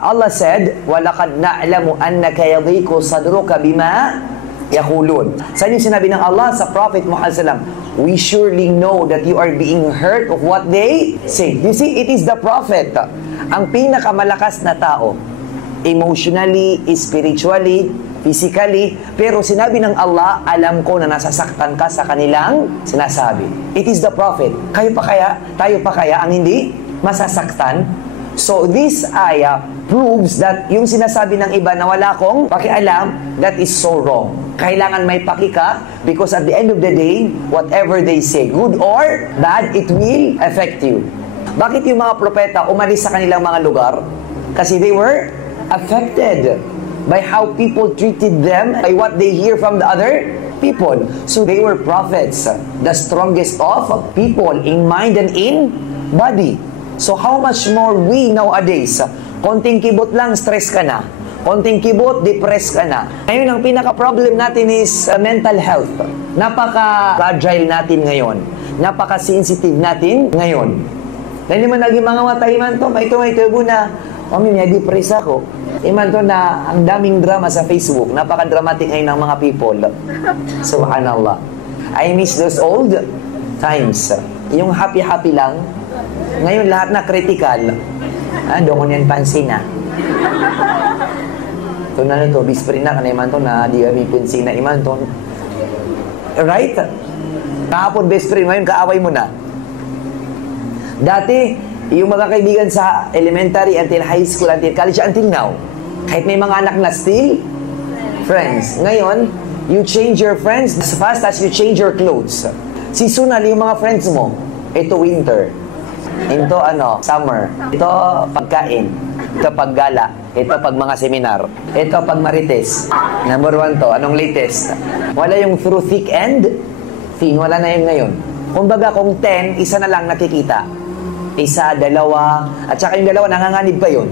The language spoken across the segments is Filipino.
Allah said, وَلَقَدْ نَعْلَمُ أَنَّكَ يَضِيقُ صَدْرُكَ بِمَا يَقُولُونَ. Saan yung sinabi ng Allah sa Prophet Muhammad SAW? We surely know that you are being hurt of what they say. You see, it is the Prophet, ang pinakamalakas na tao, emotionally, spiritually, physically, pero sinabi ng Allah, alam ko na nasasaktan ka sa kanilang sinasabi. It is the Prophet. Kayo pa kaya, tayo pa kaya ang hindi masasaktan? So this ayah proves that yung sinasabi ng iba na wala kong pakialam, that is so wrong. Kailangan may paki ka because at the end of the day, whatever they say, good or bad, it will affect you. Bakit yung mga propeta umalis sa kanilang mga lugar? Kasi they were affected by how people treated them, by what they hear from the other people. So they were prophets, the strongest of people in mind and in body. So how much more we nowadays? Konting kibot lang, stress ka na. Konting kibot, depress ka na. Ngayon, ang pinaka-problem natin is mental health. Napaka-fragile natin ngayon. Napaka-sensitive natin ngayon. Dahil naman naging mga matahiman to, may tubo na, may depress ako. Iman to na ang daming drama sa Facebook. Napaka-dramatic ngayon ng mga people. Subhanallah. I miss those old times. Yung happy-happy lang. Ngayon lahat na critical. Doon ko niyan pansin na. Ito na to, bisprin na, kanay man to na di kami pansin na iman to. Right? Kahapon bisprin, ngayon kaaway mo na. Dati, yung mga kaibigan sa elementary until high school, until college, until now, kahit may mga anak na still, friends. Ngayon, you change your friends as fast as you change your clothes. Seasonal yung mga friends mo. Ito winter. Ito summer. Ito pagkain. Ito paggala. Ito pag mga seminar. Ito pag marites. Number 1 to. Anong latest? Wala yung through thick and thin. Wala na yun ngayon. Kumbaga kung 10, isa na lang nakikita. Isa, dalawa. At saka yung dalawa, nanganganib pa yun.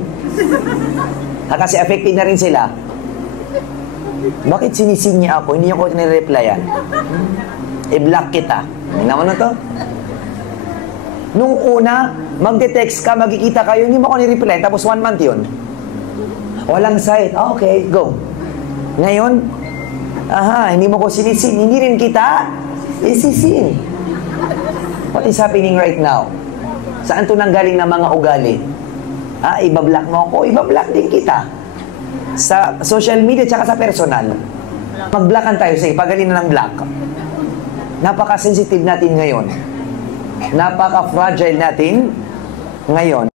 Kasi affected na rin sila. Bakit sinisin niya ako? Hindi ako nireplyan. I-block kita. Naman na to? Nung una, magde-text ka, magkikita kayo, hindi mo ako ni-reply, tapos 1 month yun. Walang site. Okay, go. Ngayon, hindi mo ko sinisin. Hindi rin kita isisin. What is happening right now? Saan to nanggaling na mga ugali? Ibablock mo ako, ibablock din kita. Sa social media, tsaka sa personal. Mag-blockan tayo sa ipagaling na ng block. Napaka-sensitive natin ngayon. Napaka-fragile natin ngayon.